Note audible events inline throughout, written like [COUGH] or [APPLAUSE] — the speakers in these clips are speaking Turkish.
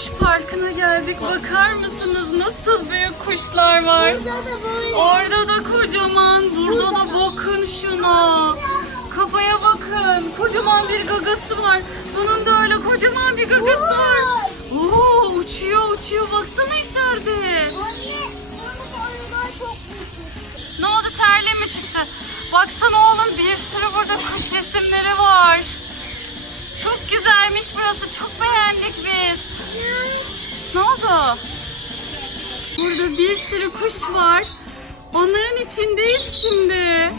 Kuş parkına geldik. Bakar mısınız nasıl büyük kuşlar var. Burada da böyle. Orada da kocaman, burada da bakın şuna. Kafaya bakın. Kocaman bir gagası var. Bunun da öyle kocaman bir gagası var. Oo, uçuyor uçuyor. Baksana içeride. Anne. Ne oldu terli mi çıktı? Baksana oğlum bir sürü burada kuş resimleri var. Çok güzelmiş burası. Çok. Oldu? Burada bir sürü kuş var. Onların içindeyiz şimdi.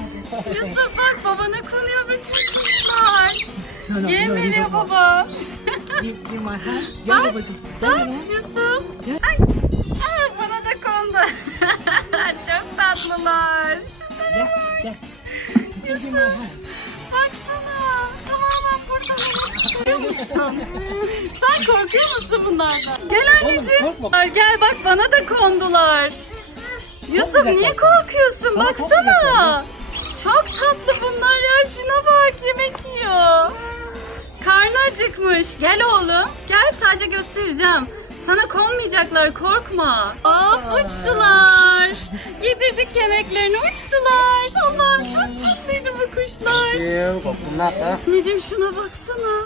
Yusuf bak babana konuyor bütün kuşlar. Baba. Give my hand. Gel babacığım. bak Gel. Yusuf. Gel. Ay, bana da kondu. [LAUGHS] Çok tatlılar. Gel. Gel. Hand. Baksana. Sen korkuyor musun bunlardan? Gel anneciğim. Oğlum, korkma. Gel bak bana da kondular. Yusuf niye korkuyorsun? Sana çok Baksana. Çok tatlı bunlar ya. Şuna bak yemek yiyor. Karnı acıkmış. Gel oğlum. Gel sadece göstereceğim. Sana konmayacaklar korkma. Hop uçtular. Yedirdik yemeklerini uçtular. Allah'ım çok tatlıydı bu kuşlar. Cũng nát đó. Anneciğim şuna baksana.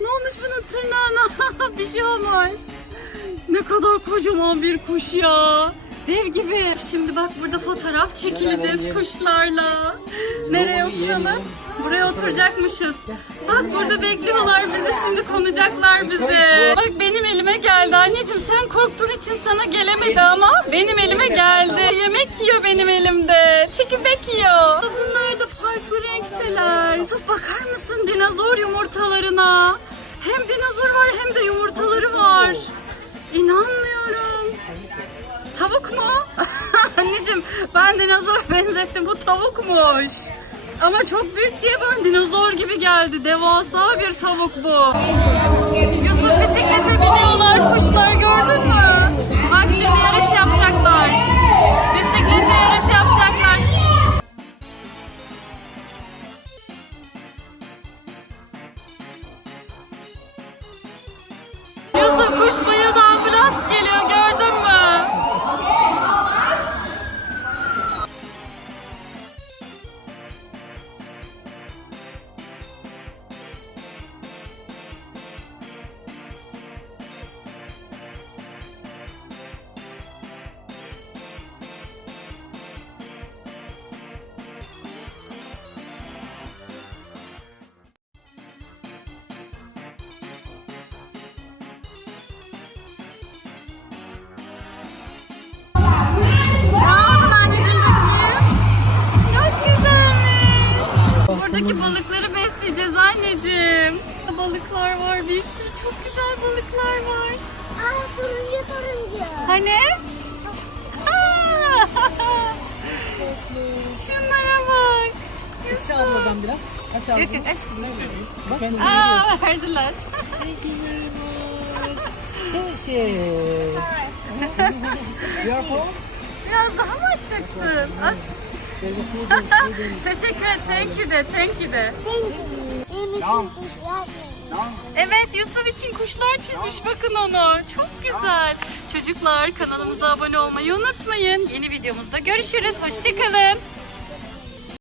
Ne olmuş bunun tırnağına? [LAUGHS] bir şey olmuş. Ne kadar kocaman bir kuş ya. Dev gibi. Şimdi bak burada fotoğraf çekileceğiz kuşlarla. Nereye oturalım? Buraya oturacakmışız. Bak burada bekliyorlar bizi. Şimdi konacaklar bize. Bak benim elime geldi. Anneciğim sen korktuğun için sana gelemedi ama benim elime geldi. Yemek yiyor benim elimde. Çekirdek yiyor. Bunlar renkteler. Tut bakar mısın dinozor yumurtalarına? Hem dinozor var hem de yumurtaları var. İnanmıyorum. Tavuk mu? [LAUGHS] Anneciğim ben dinozor [LAUGHS] benzettim. Bu tavukmuş. Ama çok büyük diye ben dinozor gibi geldi. Devasa bir tavuk bu. Yusuf bisiklete biniyorlar. Kuşlar gördün mü? Bak şimdi yarış yapacaklar. Buradaki balıkları besleyeceğiz anneciğim. Balıklar var bir sürü çok güzel balıklar var. Aa, turuncu turuncu. Hani? [LAUGHS] Şunlara bak. İste abladan biraz. Aç Yok ağzını. yok aşkım. Bak ben de Aa verdiler. [LAUGHS] Şey You are home? Biraz daha mı atacaksın? At. [LAUGHS] Teşekkür et. Thank you de. Thank you de. Evet Yusuf için kuşlar çizmiş bakın onu. Çok güzel. Çocuklar kanalımıza abone olmayı unutmayın. Yeni videomuzda görüşürüz. Hoşçakalın.